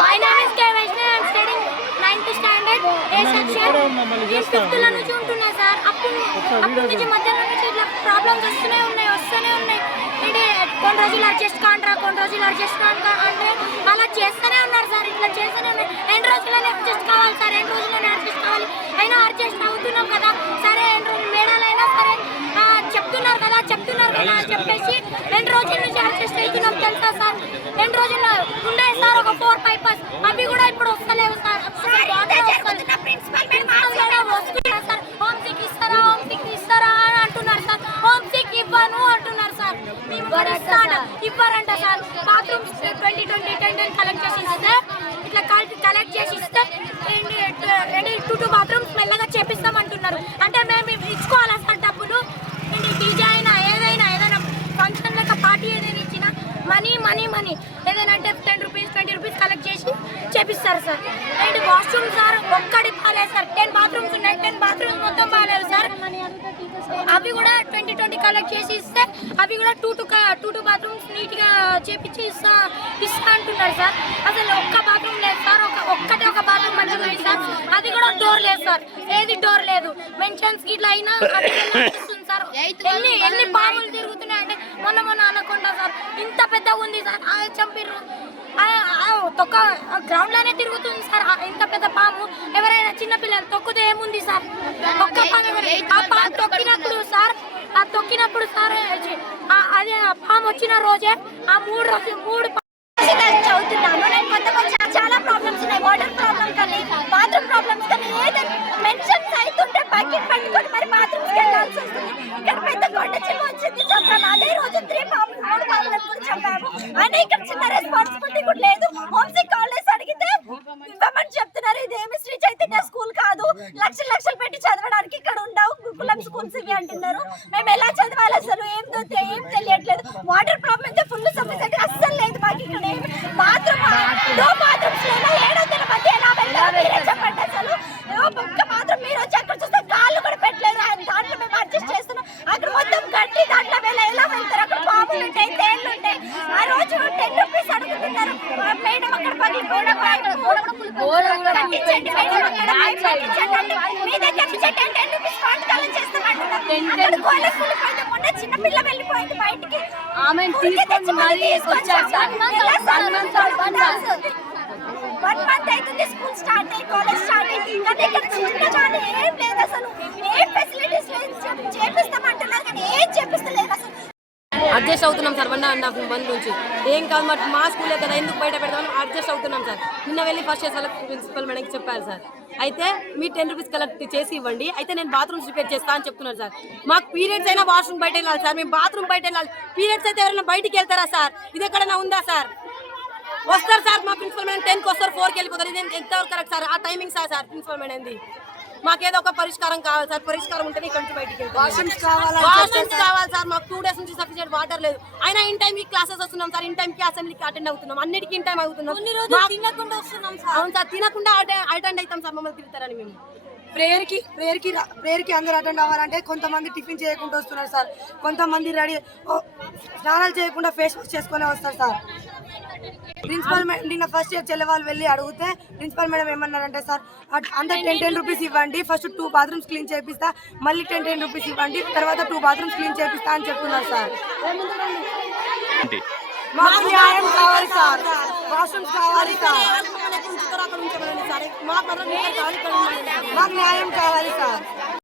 My name is K. Vaishnav. I am studying 9th standard A section. నేను 5th లో నుంచి ఉంటున్నా sir. అప్పుడు నుంచి మధ్యాహ్నం నుంచి ఇట్లా ప్రాబ్లమ్స్ వస్తూనే ఉన్నాయి. ఇది కొన్ని రోజులు అడ్జస్ట్ కాండ్రా అంటే అలా చేస్తూనే ఉన్నారు సార్. ఇట్లా చేస్తూనే ఉన్నారు. 2 రోజుల్లోనే అడ్జస్ట్ కావాలి సార్. 2 రోజుల్లోనే అడ్జస్ట్ కావాలి. అయినా అడ్జస్ట్ అవుతున్నాం కదా సరే. 2 రోజులు మేడాలైనా సరే చెప్తున్నారు కదా అని చెప్పేసి 2 రోజుల నుంచి అడ్జస్ట్ అవుతున్నాం తెలుసా సార్. 2 రోజుల్లో ఉన్నాయి సార్ ఒక 4-5 బస్. అవి కూడా ఇప్పుడు వస్తలేవు సార్. హోమ్ సిక్ ఇస్తారా అని అంటున్నారు సార్. హోమ్ సిక్ ఇవ్వను అంటున్నారు సార్. ఇవ్వరంట సార్. బాత్రూమ్స్ 20 కలెక్ట్ చేసి ఇస్తే 2 బాత్రూమ్స్ మెల్లగా చేపిస్తామంటున్నారు. అంటే మేము ఇచ్చుకోవాలా సార్ డబ్బులు? డీజే అయినా ఏదైనా ఫంక్షన్ లెక్క పార్టీ ఏదైనా ఇచ్చినా మనీ ఏదైనా అంటే 10 రూపీస్ 20 రూపీస్ కలెక్ట్ చేసి చేపిస్తారు సార్. అండ్ వాష్రూమ్ సార్ ఒక్కడి బాగాలేదు సార్. 10 బాత్రూమ్స్ ఉన్నాయి. 10 బాత్రూమ్స్ మొత్తం బాగాలేదు సార్. అవి కూడా 20 కలెక్ట్ చేసి ఇస్తే అవి కూడా 2 బాత్రూమ్స్ నీట్గా చేపించి ఇస్తా అంటున్నారు సార్. అసలు ఒక్క బాత్రూమ్ లేదు సార్. ఒక బాత్రూమ్ మంచిగా ఉంది సార్. అది కూడా డోర్ లేదు సార్. ఏది డోర్ లేదు. మెన్షన్స్ ఇట్లా అయినా సార్. ఎన్ని పాములు తిరుగుతున్నాయి అంటే మొన్న అనుకుంటా సార్. ఇంత పెద్దగా ఉంది సార్. చంపిర్రు తొక్క గ్రౌండ్ లోనే తిరుగుతుంది సార్. ఇంత పెద్ద పాము ఎవరైనా చిన్న పిల్లలు తొక్కితే ఏముంది సార్? ఒక్క పాము తొక్కినప్పుడు సార్ అదే పాము వచ్చిన రోజే ఆ 3 చదువుతున్నాను. నేను కొత్తగా చాలా ప్రాబ్లమ్స్ ఉన్నాయి. వాటర్ ప్రాబ్లమ్ కానీ బాత్రూమ్ ప్రాబ్లమ్స్ కానీ ఏదైనా మెన్షన్స్ అవుతుంటే బకెట్ పట్టుకొని మరి బాత్రూమ్స్కి వెళ్ళాల్సి వస్తుంది. ఇక్కడ పెద్ద కొండ చిమ్మ వచ్చింది చంపాము. అదే రోజు 3 పాములను కూడా చంపాము. అయినా ఇక్కడ చిన్న రెస్పాన్సిబిలిటీ కూడా లేదు. హోమ్ సిక్ కాలేజ్ అడిగితే ఇవ్వమని చెప్తున్నారు. ఇదేమి శ్రీ చైతన్య స్కూల్ కాదు. లక్షలు పెట్టి చదవడానికి ఇక్కడ ఉండవు. గురుకులం స్కూల్స్ ఇవి అంటున్నారు. మేము ఎలా చదవాలి అసలు? ఏం తెలియట్లేదు. వాటర్ ప్రాబ్లమ్ అయితే ఫుల్ సమస్య అస్సలు లేదు మాకు. ఇక్కడ బాత్రూమ్స్ లేదా 700 మంది ఎలా వెళ్తారు మీరే చెప్పండి అసలు. ఒక్క మాత్రం మీరు వచ్చి అక్కడ చూస్తే కాళ్ళు కూడా పెట్టలేదు. దాంట్లో మేము అడ్జస్ట్ చేస్తున్నాం. అక్కడ మొత్తం గడ్డి దాంట్లో ఎలా వెళ్తారు? అక్కడ పాములు ఉంటాయి, తేళ్లు ఉంటాయి. ఆ రోజు 10 రూపీస్ అడుగుతున్నారు. మేడం అక్కడ పగిలిపోవడం కట్టించండి. మేడం అక్కడ మీ దగ్గర నుంచి 10 రూపీస్ పాఠశాలను చేస్తామంటున్నారు. కాలేజ్ వెళ్ళిపోయింది. మొన్న చిన్న పిల్ల వెళ్ళిపోయింది బయటికి. ఆమె తీసుకొని మరీ వచ్చారు సార్. 1 మంత్ అవుతుంది స్కూల్ స్టార్ట్ అయ్యి, కాలేజ్ స్టార్ట్ అయ్యి. కానీ ఇక్కడ చిన్నగానే ఏం లేదు అసలు. ఏం ఫెసిలిటీస్ లేదు. చేపిస్తామంటున్నారు కానీ ఏం చేపిస్తలేదు అసలు. అడ్జస్ట్ అవుతున్నాం సార్ 1.5 మంత్ నుంచి. ఏం కాదు మా స్కూలే కదా ఎందుకు బయట పెడదామని అడ్జస్ట్ అవుతున్నాం సార్. నిన్న వెళ్ళి ఫస్ట్ ఇయర్ ప్రిన్సిపల్ మేడంకి చెప్పారు సార్. అయితే మీరు 10 రూపీస్ కలెక్ట్ చేసి ఇవ్వండి. అయితే నేను బాత్రూమ్స్ రిపేర్ చేస్తా అని చెప్తున్నారు సార్. మాకు పీరియడ్స్ అయినా వాష్రూమ్ బయట వెళ్ళాలి సార్. మేము బాత్రూమ్ బయట వెళ్ళాలి. పీరియడ్స్ అయితే ఎవరైనా బయటికి వెళ్తారా సార్? ఇది ఎక్కడైనా ఉందా సార్? వస్తారు సార్ మా ప్రిన్సిపల్ మేడం 10కి వస్తారు, 4కి వెళ్ళిపోతారు. ఇది ఎంతవరకు కరెక్ట్ సార్? ఆ టైమింగ్ సార్ ప్రిన్సిపల్ మేడంది. మాకేదో ఒక పరిష్కారం కావాలి సార్. పరిష్కారం ఉంటేనే ఇక్కడ నుంచి బయటికి వాష్రూమ్స్ కావాలి సార్. మాకు 2 డేస్ నుంచి సఫిషియెంట్ వాటర్ లేదు. అయినా ఇన్ టైంకి క్లాసెస్ వస్తున్నాం సార్. ఇన్ టైంకి అసెంబ్లీకి అటెండ్ అవుతున్నాం. అన్నిటికీ ఇన్ టైం అవుతున్నాం. తినకుండా వస్తున్నాం సార్. అవును సార్, తినకుండా అటెండ్ అవుతాం సార్. మమ్మల్ని తిరుగుతారని మేము ప్రేయర్కి అందరూ అటెండ్ అవ్వాలంటే కొంతమంది టిఫిన్ చేయకుండా వస్తున్నారు సార్. కొంతమంది స్నానాలు చేయకుండా ఫేస్ వాష్ చేసుకునే వస్తారు సార్. ప్రిన్సిపల్ మేడం నిన్న ఫస్ట్ ఇయర్ చెల్లెవాళ్ళు వెళ్ళి అడిగితే ప్రిన్సిపల్ మేడం ఏమన్నారంటే సార్ అందరు 10 రూపీస్ ఇవ్వండి. ఫస్ట్ 2 బాత్రూమ్స్ క్లీన్ చేపిస్తా, మళ్ళీ 10 రూపీస్ ఇవ్వండి, తర్వాత 2 బాత్రూమ్స్ క్లీన్ చేపిస్తా అని చెప్తున్నారు సార్. మాకు న్యాయం కావాలి సార్. వాష్రూమ్స్ కావాలి సార్. మాకు న్యాయం కావాలి సార్.